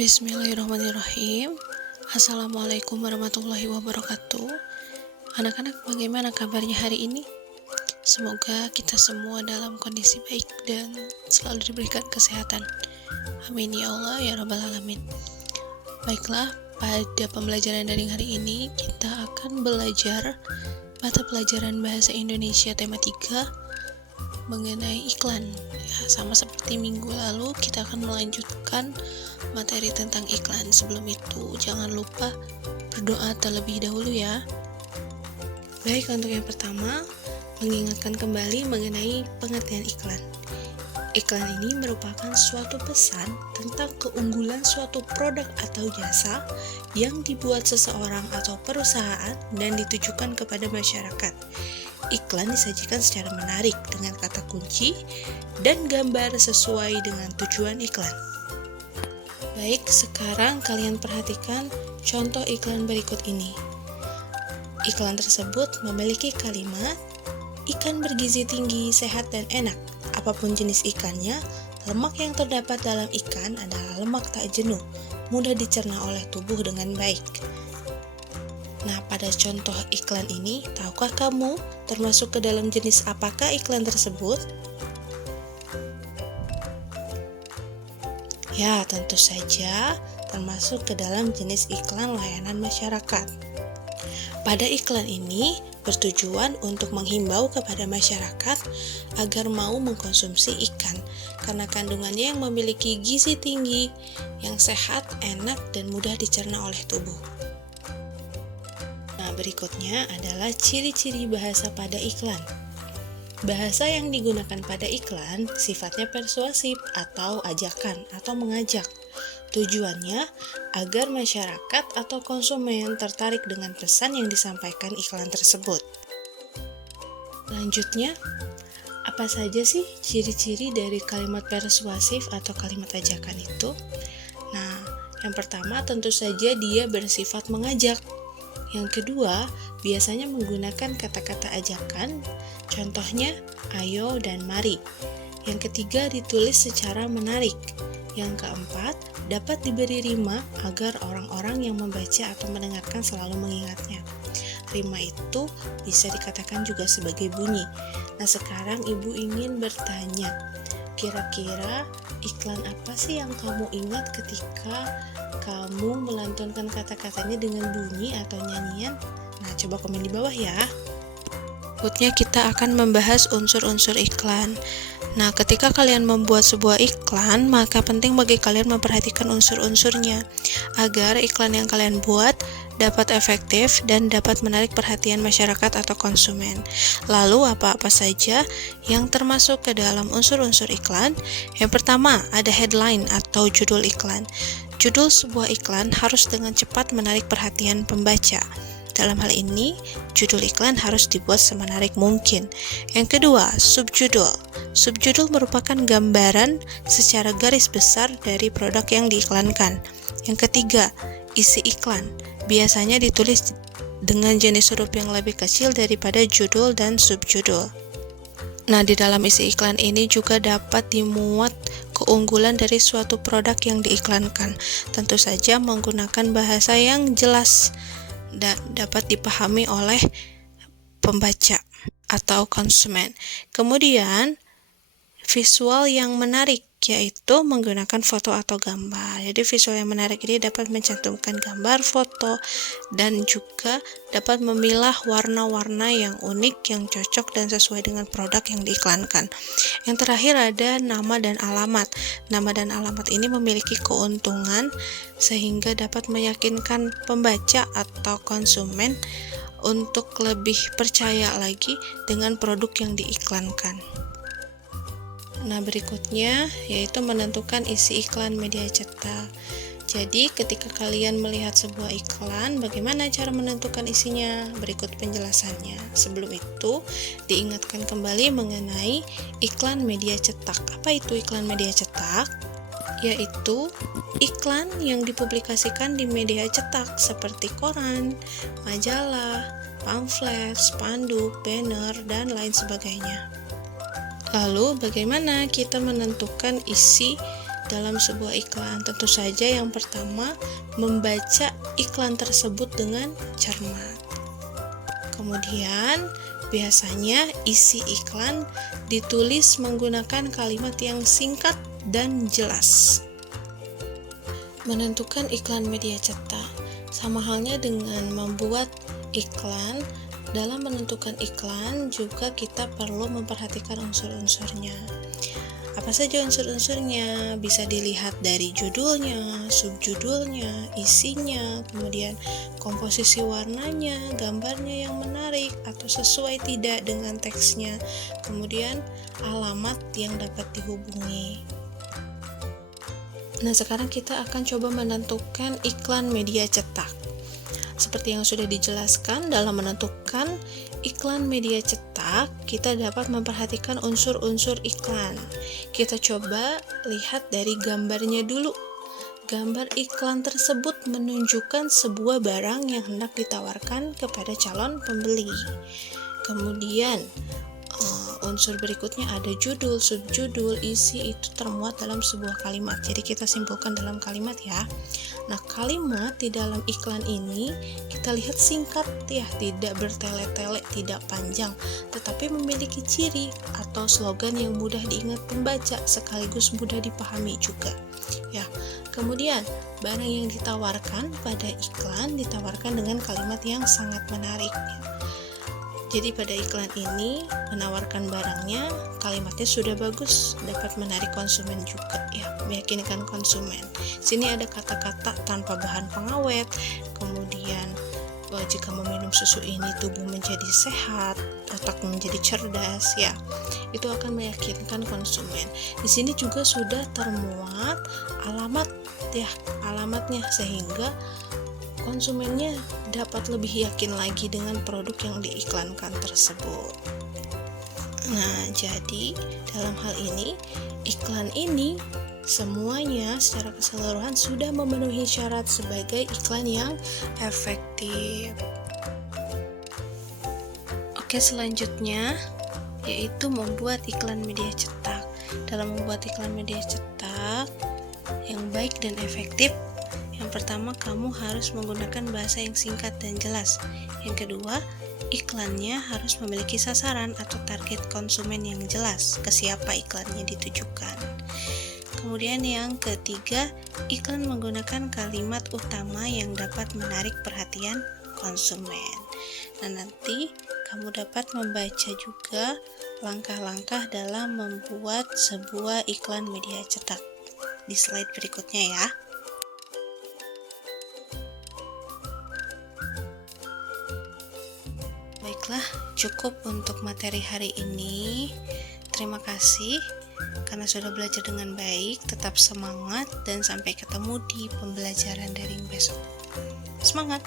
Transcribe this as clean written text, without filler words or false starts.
Bismillahirrahmanirrahim. Assalamualaikum warahmatullahi wabarakatuh. Anak-anak, bagaimana kabarnya hari ini? Semoga kita semua dalam kondisi baik dan selalu diberikan kesehatan. Amin ya Allah ya rabbal alamin. Baiklah, pada pembelajaran daring hari ini kita akan belajar mata pelajaran bahasa Indonesia tema 3 mengenai iklan. Ya, sama seperti minggu lalu, kita akan melanjutkan materi tentang iklan. Sebelum itu, jangan lupa berdoa terlebih dahulu ya. Baik, untuk yang pertama, mengingatkan kembali mengenai pengertian iklan. Iklan ini merupakan suatu pesan tentang keunggulan suatu produk atau jasa yang dibuat seseorang atau perusahaan dan ditujukan kepada masyarakat. Iklan disajikan secara menarik dengan kata kunci dan gambar sesuai dengan tujuan iklan. Baik, sekarang kalian perhatikan contoh iklan berikut ini. Iklan tersebut memiliki kalimat, ikan bergizi tinggi, sehat dan enak. Apapun jenis ikannya, lemak yang terdapat dalam ikan adalah lemak tak jenuh, mudah dicerna oleh tubuh dengan baik. Nah, pada contoh iklan ini, tahukah kamu termasuk ke dalam jenis apakah iklan tersebut? Ya, tentu saja termasuk ke dalam jenis iklan layanan masyarakat. Pada iklan ini bertujuan untuk menghimbau kepada masyarakat agar mau mengkonsumsi ikan karena kandungannya yang memiliki gizi tinggi, yang sehat, enak, dan mudah dicerna oleh tubuh. Nah, berikutnya adalah ciri-ciri bahasa pada iklan. Bahasa yang digunakan pada iklan sifatnya persuasif atau ajakan atau mengajak. Tujuannya agar masyarakat atau konsumen tertarik dengan pesan yang disampaikan iklan tersebut. Selanjutnya, apa saja sih ciri-ciri dari kalimat persuasif atau kalimat ajakan itu? Nah, yang pertama tentu saja dia bersifat mengajak. Yang kedua, biasanya menggunakan kata-kata ajakan, contohnya ayo dan mari. Yang ketiga, ditulis secara menarik. Yang keempat, dapat diberi rima agar orang-orang yang membaca atau mendengarkan selalu mengingatnya. Rima itu bisa dikatakan juga sebagai bunyi. Nah, sekarang ibu ingin bertanya, kira-kira iklan apa sih yang kamu ingat ketika kamu melantunkan kata-katanya dengan bunyi atau nyanyian? Nah, coba komen di bawah ya. Berikutnya kita akan membahas unsur-unsur iklan. Nah, ketika kalian membuat sebuah iklan, maka penting bagi kalian memperhatikan unsur-unsurnya agar iklan yang kalian buat dapat efektif dan dapat menarik perhatian masyarakat atau konsumen. Lalu, apa-apa saja yang termasuk ke dalam unsur-unsur iklan? Yang pertama, ada headline atau judul iklan. Judul sebuah iklan harus dengan cepat menarik perhatian pembaca. Dalam hal ini, judul iklan harus dibuat semenarik mungkin. Yang kedua, subjudul. Subjudul merupakan gambaran secara garis besar dari produk yang diiklankan. Yang ketiga, isi iklan. Biasanya ditulis dengan jenis huruf yang lebih kecil daripada judul dan subjudul. Nah, di dalam isi iklan ini juga dapat dimuat keunggulan dari suatu produk yang diiklankan. Tentu saja menggunakan bahasa yang jelas dan dapat dipahami oleh pembaca atau konsumen. Kemudian, visual yang menarik, yaitu menggunakan foto atau gambar. Jadi visual yang menarik ini dapat mencantumkan gambar, foto, dan juga dapat memilah warna-warna yang unik, yang cocok dan sesuai dengan produk yang diiklankan. Yang terakhir ada nama dan alamat. Nama dan alamat ini memiliki keuntungan sehingga dapat meyakinkan pembaca atau konsumen untuk lebih percaya lagi dengan produk yang diiklankan. Nah, berikutnya yaitu menentukan isi iklan media cetak. Jadi, ketika kalian melihat sebuah iklan, bagaimana cara menentukan isinya? Berikut penjelasannya. Sebelum itu, diingatkan kembali mengenai iklan media cetak. Apa itu iklan media cetak? Yaitu iklan yang dipublikasikan di media cetak seperti koran, majalah, pamflet, spanduk, banner, dan lain sebagainya. Lalu, bagaimana kita menentukan isi dalam sebuah iklan? Tentu saja yang pertama, membaca iklan tersebut dengan cermat. Kemudian, biasanya isi iklan ditulis menggunakan kalimat yang singkat dan jelas. Menentukan iklan media cetak sama halnya dengan membuat iklan. Dalam menentukan iklan juga kita perlu memperhatikan unsur-unsurnya. Apa saja unsur-unsurnya? Bisa dilihat dari judulnya, subjudulnya, isinya, kemudian komposisi warnanya, gambarnya yang menarik atau sesuai tidak dengan teksnya, kemudian alamat yang dapat dihubungi. Nah, sekarang kita akan coba menentukan iklan media cetak. Seperti yang sudah dijelaskan, dalam menentukan iklan media cetak, kita dapat memperhatikan unsur-unsur iklan. Kita coba lihat dari gambarnya dulu. Gambar iklan tersebut menunjukkan sebuah barang yang hendak ditawarkan kepada calon pembeli. Kemudian, unsur berikutnya ada judul, subjudul, isi itu termuat dalam sebuah kalimat. Jadi kita simpulkan dalam kalimat ya. Nah, kalimat di dalam iklan ini kita lihat singkat ya, tidak bertele-tele, tidak panjang, tetapi memiliki ciri atau slogan yang mudah diingat pembaca sekaligus mudah dipahami juga. Ya. Kemudian, barang yang ditawarkan pada iklan ditawarkan dengan kalimat yang sangat menarik. Jadi pada iklan ini menawarkan barangnya, kalimatnya sudah bagus, dapat menarik konsumen juga ya, meyakinkan konsumen. Sini ada kata-kata tanpa bahan pengawet, kemudian jika meminum susu ini tubuh menjadi sehat, otak menjadi cerdas ya. Itu akan meyakinkan konsumen. Di sini juga sudah termuat alamatnya sehingga konsumennya dapat lebih yakin lagi dengan produk yang diiklankan tersebut. Nah, jadi dalam hal ini, iklan ini semuanya secara keseluruhan sudah memenuhi syarat sebagai iklan yang efektif. Oke, selanjutnya yaitu membuat iklan media cetak. Dalam membuat iklan media cetak yang baik dan efektif, yang pertama, kamu harus menggunakan bahasa yang singkat dan jelas. Yang kedua, iklannya harus memiliki sasaran atau target konsumen yang jelas ke siapa iklannya ditujukan. Kemudian yang ketiga, iklan menggunakan kalimat utama yang dapat menarik perhatian konsumen. Nah, nanti kamu dapat membaca juga langkah-langkah dalam membuat sebuah iklan media cetak di slide berikutnya ya. Baiklah, cukup untuk materi hari ini. Terima kasih karena sudah belajar dengan baik. Tetap semangat dan sampai ketemu di pembelajaran daring besok. Semangat!